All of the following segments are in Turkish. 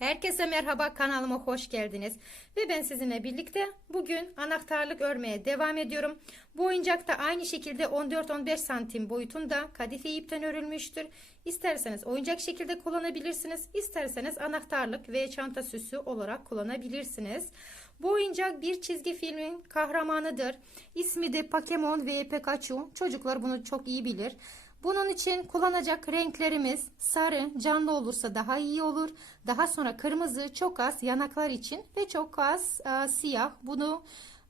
Herkese merhaba kanalıma hoş geldiniz. Ve ben sizinle birlikte bugün anahtarlık örmeye devam ediyorum. Bu oyuncak da aynı şekilde 14-15 santim boyutunda kadife ipten örülmüştür. İsterseniz oyuncak şekilde kullanabilirsiniz. İsterseniz anahtarlık ve çanta süsü olarak kullanabilirsiniz. Bu oyuncak bir çizgi filmin kahramanıdır. İsmi de Pokemon ve Pikachu. Çocuklar bunu çok iyi bilir. Bunun için kullanacak renklerimiz sarı, canlı olursa daha iyi olur. Daha sonra kırmızı, çok az yanaklar için ve çok az e, siyah. Bunu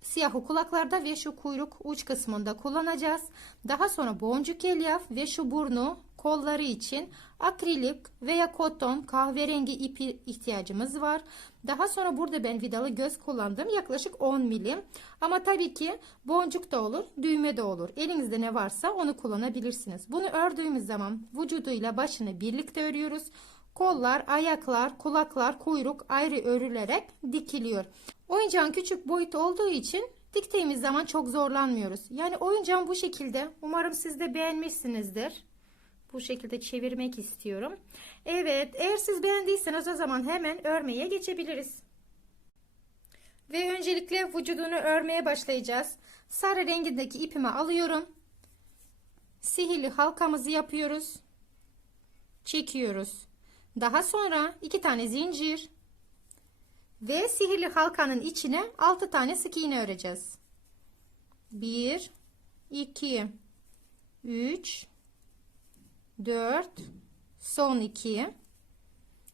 siyahı kulaklarda ve şu kuyruk uç kısmında kullanacağız. Daha sonra boncuk elyaf ve şu burnu kolları için akrilik veya koton kahverengi ipi ihtiyacımız var. Daha sonra burada ben vidalı göz kullandım. Yaklaşık 10 milim. Ama tabii ki boncuk da olur, düğme de olur. Elinizde ne varsa onu kullanabilirsiniz. Bunu ördüğümüz zaman vücuduyla başını birlikte örüyoruz. Kollar, ayaklar, kulaklar, kuyruk ayrı örülerek dikiliyor. Oyuncağın küçük boyut olduğu için diktiğimiz zaman çok zorlanmıyoruz. Yani oyuncağın bu şekilde. Umarım siz de beğenmişsinizdir. Bu şekilde çevirmek istiyorum. Evet eğer siz beğendiyseniz o zaman hemen örmeye geçebiliriz. Ve öncelikle vücudunu örmeye başlayacağız. Sarı rengindeki ipimi alıyorum. Sihirli halkamızı yapıyoruz. Çekiyoruz. Daha sonra iki tane zincir ve sihirli halkanın içine 6 tane sık iğne öreceğiz. 1 2 3 4 son 2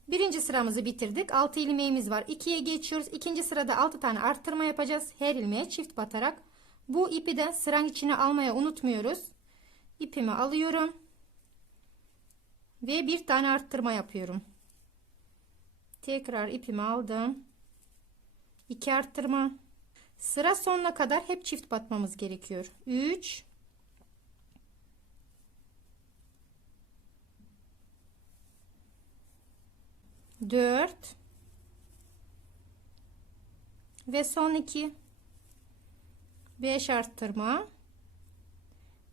birinci sıramızı bitirdik. 6 ilmeğimiz var. 2'ye geçiyoruz. İkinci sırada 6 tane arttırma yapacağız. Her ilmeğe çift batarak. Bu ipi de sıranın içine almaya unutmuyoruz. İpimi alıyorum. Ve bir tane arttırma yapıyorum. Tekrar ipimi aldım 2 arttırma. Sıra sonuna kadar hep çift batmamız gerekiyor. 3 4 ve son 2 5 arttırma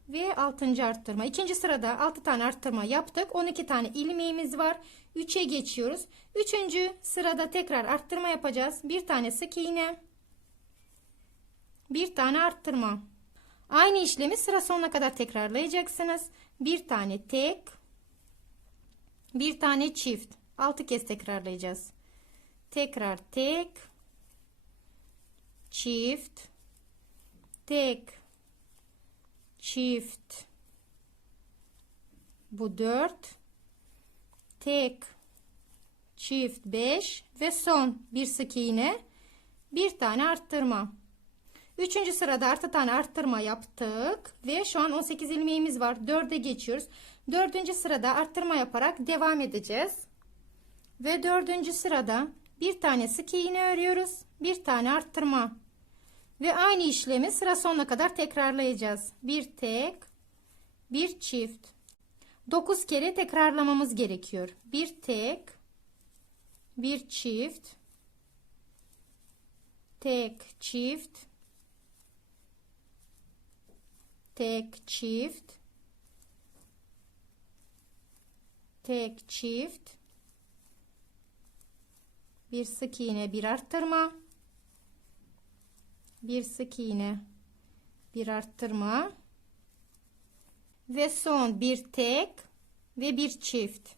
ve 6. arttırma. İkinci sırada 6 tane arttırma yaptık. 12 tane ilmeğimiz var. 3'e geçiyoruz. Üçüncü sırada tekrar arttırma yapacağız. Bir tane sık iğne. Bir tane arttırma. Aynı işlemi sıra sonuna kadar tekrarlayacaksınız. Bir tane tek. Bir tane çift. 6 kez tekrarlayacağız. Tekrar tek, çift, tek, çift. Bu 4, tek, çift 5 ve son bir sık iğne, bir tane arttırma. Üçüncü sırada artı tane arttırma yaptık ve şu an 18 ilmeğimiz var. 4'e geçiyoruz. Dördüncü sırada arttırma yaparak devam edeceğiz. Ve dördüncü sırada bir tane sık iğne örüyoruz. Bir tane arttırma. Ve aynı işlemi sıra sonuna kadar tekrarlayacağız. Bir tek, bir çift. 9 kere tekrarlamamız gerekiyor. Bir tek, bir çift, tek, çift, tek, çift, tek, çift, bir sık iğne bir arttırma bir sık iğne bir arttırma ve son bir tek ve bir çift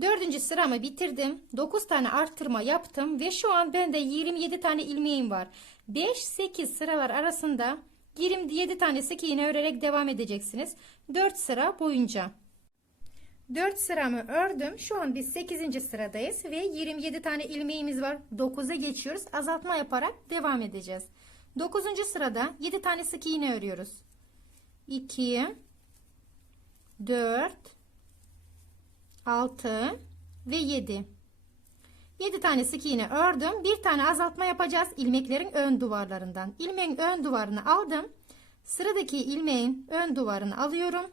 dördüncü sıramı bitirdim 9 tane arttırma yaptım ve şu an bende 27 tane ilmeğim var 5-8 sıralar arasında 27 tane sık iğne örerek devam edeceksiniz 4 sıra boyunca 4 sıramı ördüm. Şu an biz 8. sıradayız ve 27 tane ilmeğimiz var. 9'a geçiyoruz. Azaltma yaparak devam edeceğiz. 9. sırada 7 tane sık iğne örüyoruz. 2 4 6 ve 7 7 tane sık iğne ördüm. Bir tane azaltma yapacağız ilmeklerin ön duvarlarından. İlmeğin ön duvarını aldım. Sıradaki ilmeğin ön duvarını alıyorum.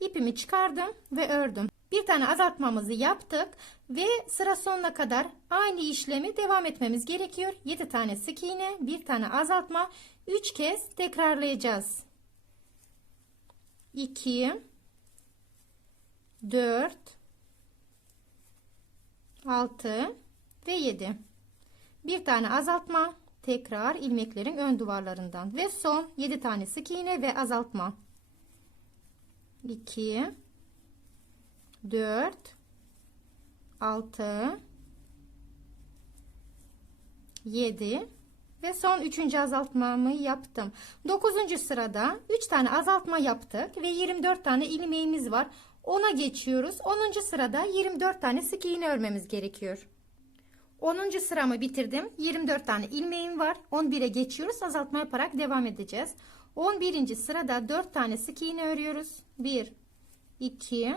İpimi çıkardım ve ördüm. Bir tane azaltmamızı yaptık ve sıra sonuna kadar aynı işlemi devam etmemiz gerekiyor. 7 tane sık iğne, bir tane azaltma, 3 kez tekrarlayacağız. 2 4 6 ve 7. Bir tane azaltma. Tekrar ilmeklerin ön duvarlarından ve son 7 tane sık iğne ve azaltma. 2 4 6 7 ve son üçüncü azaltmamı yaptım. 9. sırada 3 tane azaltma yaptık ve 24 tane ilmeğimiz var. Ona geçiyoruz. 10. sırada 24 tane sık iğne örmemiz gerekiyor. 10. sıramı bitirdim. 24 tane ilmeğim var. 11'e geçiyoruz. Azaltma yaparak devam edeceğiz. 11. sırada 4 tane sık iğne örüyoruz. 1 2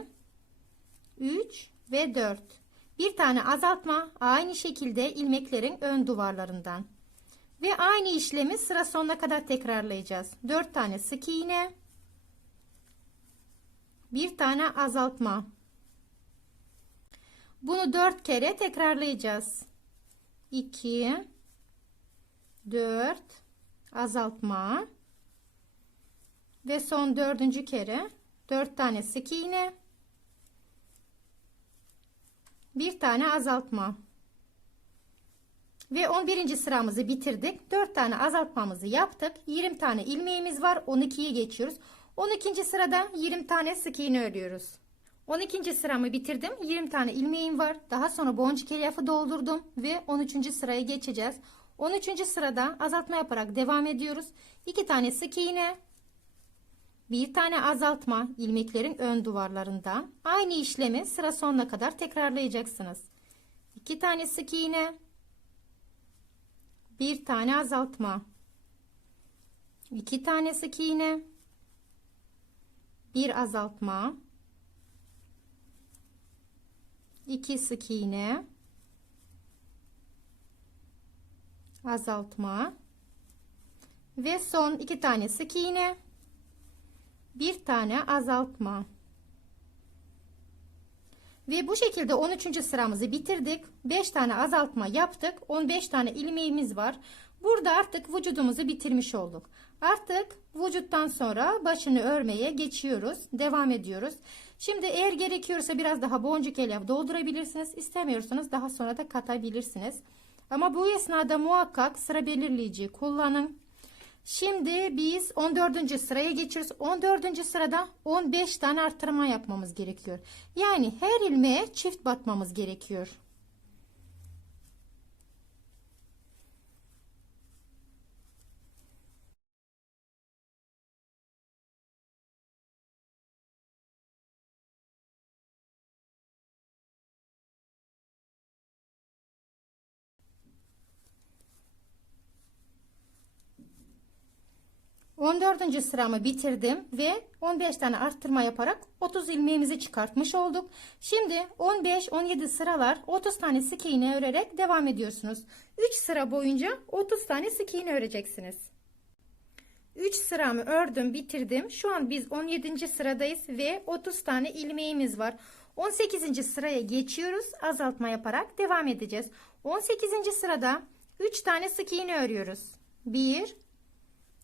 3 ve 4. Bir tane azaltma aynı şekilde ilmeklerin ön duvarlarından. Ve aynı işlemi sıra sonuna kadar tekrarlayacağız. 4 tane sık iğne. Bir tane azaltma. Bunu 4 kere tekrarlayacağız. 2 4 azaltma ve son dördüncü kere 4 tane sık iğne bir tane azaltma ve 11. sıramızı bitirdik 4 tane azaltmamızı yaptık 20 tane ilmeğimiz var 12'ye geçiyoruz 12. sırada 20 tane sık iğne örüyoruz 12. sıramı bitirdim 20 tane ilmeğim var daha sonra boncuk elyafı doldurdum ve 13. sıraya geçeceğiz 13. sırada azaltma yaparak devam ediyoruz 2 tane sık iğne bir tane azaltma ilmeklerin ön duvarlarından aynı işlemi sıra sonuna kadar tekrarlayacaksınız. 2 tane sık iğne, bir tane azaltma, 2 tane sık iğne, bir azaltma, 2 sık iğne, azaltma. Ve son 2 tane sık iğne bir tane azaltma. Ve bu şekilde 13. sıramızı bitirdik. 5 tane azaltma yaptık. 15 tane ilmeğimiz var. Burada artık vücudumuzu bitirmiş olduk. Artık vücuttan sonra başını örmeye geçiyoruz. Devam ediyoruz. Şimdi eğer gerekiyorsa biraz daha boncuk elyaf doldurabilirsiniz. İstemiyorsanız daha sonra da katabilirsiniz. Ama bu esnada muhakkak sıra belirleyici kullanın. Şimdi biz 14. sıraya geçiyoruz. 14. sırada 15 tane arttırma yapmamız gerekiyor. Yani her ilmeğe çift batmamız gerekiyor. On dördüncü sıramı bitirdim ve 15 tane arttırma yaparak 30 ilmeğimizi çıkartmış olduk. Şimdi 15-17 sıralar 30 tane sık iğne örerek devam ediyorsunuz. 3 sıra boyunca 30 tane sık iğne öreceksiniz. 3 sıramı ördüm bitirdim. Şu an biz 17. sıradayız ve 30 tane ilmeğimiz var. 18. sıraya geçiyoruz. Azaltma yaparak devam edeceğiz. 18. sırada 3 tane sık iğne örüyoruz. 1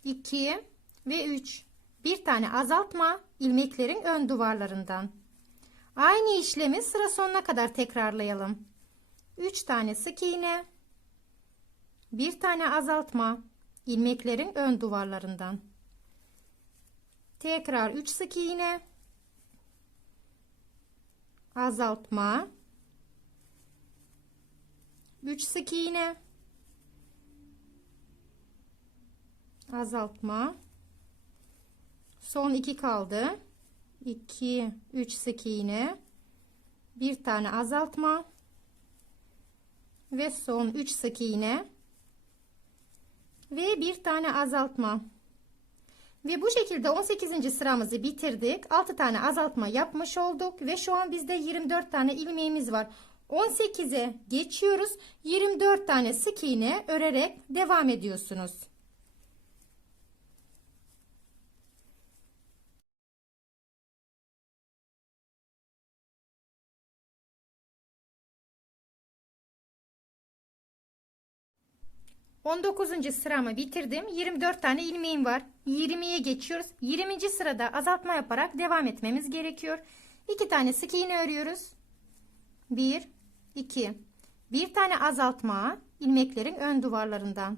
2 ve 3. Bir tane azaltma ilmeklerin ön duvarlarından. Aynı işlemi sıra sonuna kadar tekrarlayalım. 3 tane sık iğne, bir tane azaltma ilmeklerin ön duvarlarından. Tekrar 3 sık iğne, azaltma, 3 sık iğne, azaltma son iki kaldı. 2 3 sık iğne bir tane azaltma. Ve son 3 sık iğne ve bir tane azaltma. Ve bu şekilde 18. sıramızı bitirdik. 6 tane azaltma yapmış olduk. Ve şu an bizde 24 tane ilmeğimiz var. 18'e geçiyoruz. 24 tane sık iğne örerek devam ediyorsunuz 19. sıramı bitirdim. 24 tane ilmeğim var. 20'ye geçiyoruz. 20. sırada azaltma yaparak devam etmemiz gerekiyor. 2 tane sık iğne örüyoruz. 1 2 Bir tane azaltma ilmeklerin ön duvarlarından.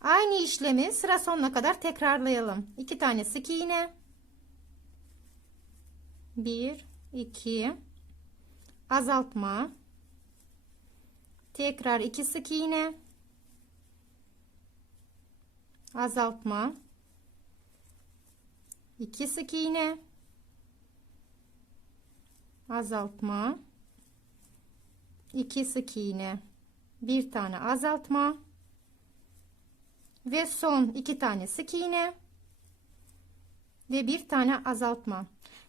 Aynı işlemi sıra sonuna kadar tekrarlayalım. İki tane sık iğne. Bir, iki, azaltma. Tekrar iki sık iğne. Azaltma. iki sık iğne. Azaltma. iki sık iğne. Bir tane azaltma. Ve son iki tane sık iğne. Ve bir tane azaltma.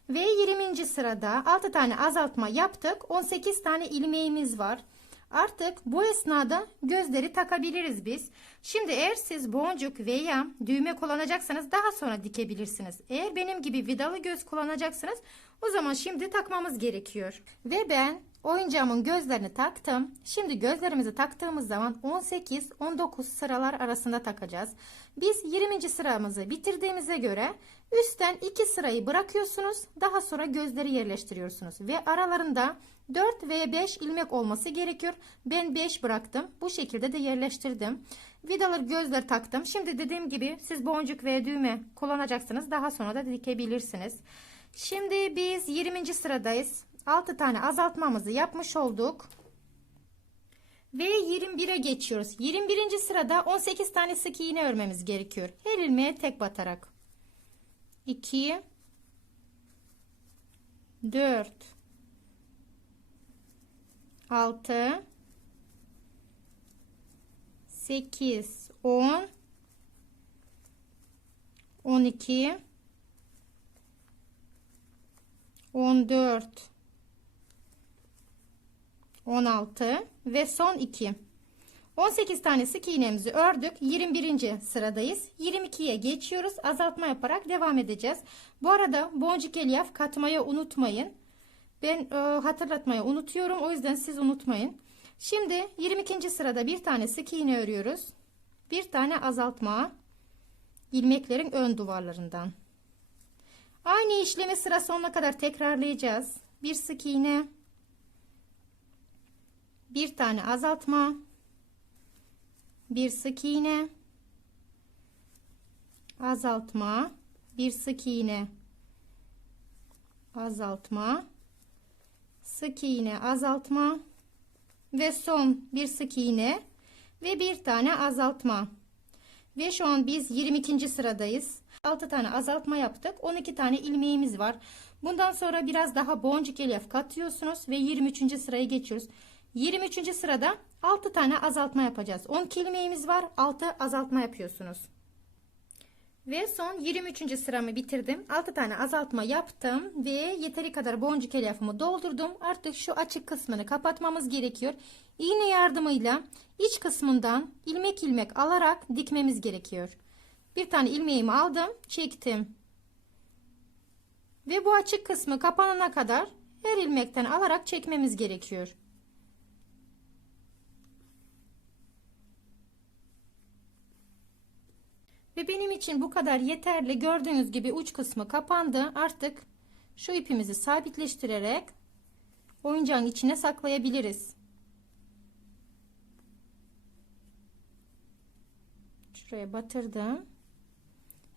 Ve 20. sırada 6 tane azaltma yaptık. 18 tane ilmeğimiz var. Artık bu esnada gözleri takabiliriz biz. Şimdi eğer siz boncuk veya düğme kullanacaksanız daha sonra dikebilirsiniz. Eğer benim gibi vidalı göz kullanacaksanız o zaman şimdi takmamız gerekiyor. Ve ben oyuncağımın gözlerini taktım. Şimdi gözlerimizi taktığımız zaman 18-19 sıralar arasında takacağız. Biz 20. sıramızı bitirdiğimize göre üstten 2 sırayı bırakıyorsunuz. Daha sonra gözleri yerleştiriyorsunuz. Ve aralarında 4 veya 5 ilmek olması gerekiyor. Ben 5 bıraktım. Bu şekilde de yerleştirdim. Vidalı gözler taktım. Şimdi dediğim gibi siz boncuk veya düğme kullanacaksınız. Daha sonra da dikebilirsiniz. Şimdi biz 20. sıradayız. 6 tane azaltmamızı yapmış olduk. Ve 21'e geçiyoruz. 21. sırada 18 tane sık iğne örmemiz gerekiyor. Her ilmeğe tek batarak. 2 4 6 8 10 12 14 16 ve son 2 18 tane sık iğnemizi ördük. 21. sıradayız. 22'ye geçiyoruz. Azaltma yaparak devam edeceğiz. Bu arada boncuk elyaf katmayı unutmayın. Ben e, hatırlatmayı unutuyorum. O yüzden siz unutmayın. Şimdi 22. sırada bir tane sık iğne örüyoruz. Bir tane azaltma. İlmeklerin ön duvarlarından. Aynı işlemi sıra sonuna kadar tekrarlayacağız. Bir sık iğne, bir tane azaltma, bir sık iğne, azaltma, bir sık iğne, azaltma, sık iğne, azaltma ve son bir sık iğne ve bir tane azaltma. Ve şu an biz 22. sıradayız. 6 tane azaltma yaptık. 12 tane ilmeğimiz var. Bundan sonra biraz daha boncuk elyaf katıyorsunuz ve 23. sıraya geçiyoruz. 23. sırada 6 tane azaltma yapacağız. 12 ilmeğimiz var. 6 azaltma yapıyorsunuz. Ve son 23. sıramı bitirdim. 6 tane azaltma yaptım ve yeteri kadar boncuk elyafımı doldurdum. Artık şu açık kısmını kapatmamız gerekiyor. İğne yardımıyla iç kısmından ilmek ilmek alarak dikmemiz gerekiyor. Bir tane ilmeğimi aldım, çektim. Ve bu açık kısmı kapanana kadar her ilmekten alarak çekmemiz gerekiyor. Ve benim için bu kadar yeterli. Gördüğünüz gibi uç kısmı kapandı. Artık şu ipimizi sabitleştirerek oyuncağın içine saklayabiliriz. Şuraya batırdım.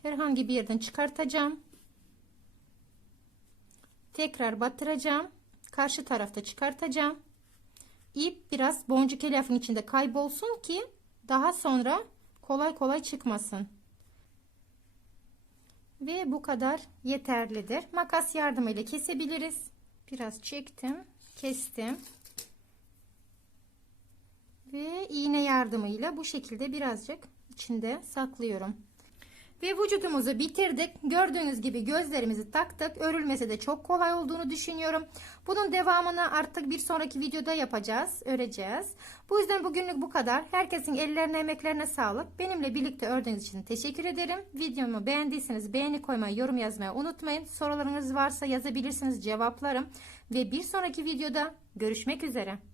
Herhangi bir yerden çıkartacağım. Tekrar batıracağım. Karşı tarafta çıkartacağım. İp biraz boncuk elyafın içinde kaybolsun ki daha sonra kolay kolay çıkmasın. Ve bu kadar yeterlidir. Makas yardımıyla kesebiliriz. Biraz çektim, kestim. Ve iğne yardımıyla bu şekilde birazcık içinde saklıyorum. Ve vücudumuzu bitirdik. Gördüğünüz gibi gözlerimizi taktık. Örülmesi de çok kolay olduğunu düşünüyorum. Bunun devamını artık bir sonraki videoda yapacağız. Öreceğiz. Bu yüzden bugünlük bu kadar. Herkesin ellerine emeklerine sağlık. Benimle birlikte ördüğünüz için teşekkür ederim. Videomu beğendiyseniz beğeni koymayı, yorum yazmayı unutmayın. Sorularınız varsa yazabilirsiniz cevaplarım. Ve bir sonraki videoda görüşmek üzere.